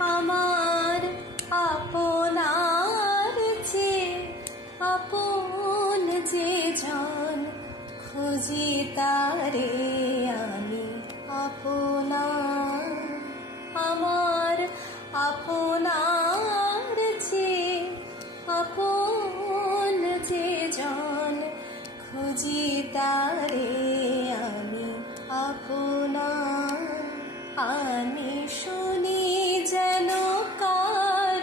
আমার আপনার যে আপন যে জন, খুঁজি তারে আমি আপনার। আমার আপনার যে আপন যে জন, খুঁজি তারে আমি আপনার। আমি শুনি যেন কার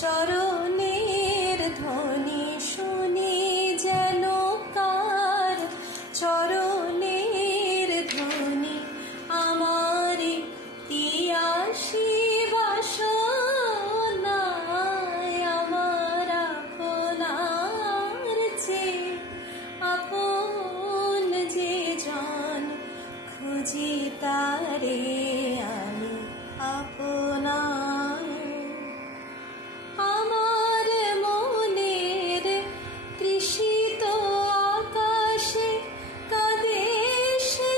চরণের ধ্বনি, শুনি যেন কার চরণের ধ্বনি। আমার তিয়াসী বাসনায় আমার আপনার যে আপন যে জন, খুঁজি তারে আমি আপনার। আমার মনের তৃষিত আকাশে কাঁদে সে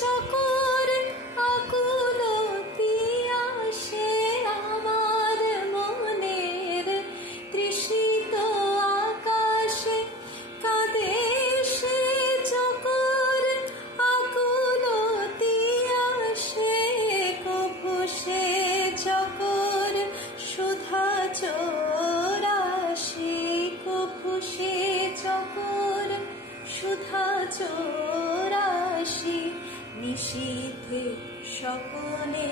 চকর আকুল পিয়াসে। আমার মনের তৃষিত আকাশে কাঁদে সে চকর আকুল পিয়াসে। কভু সে চকর সুধা চোরাশি, কভু সে চকর সুধা চোরাশি। নিশীথে স্বপনে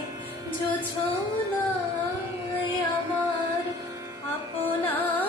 জোছনায় আমার আপনার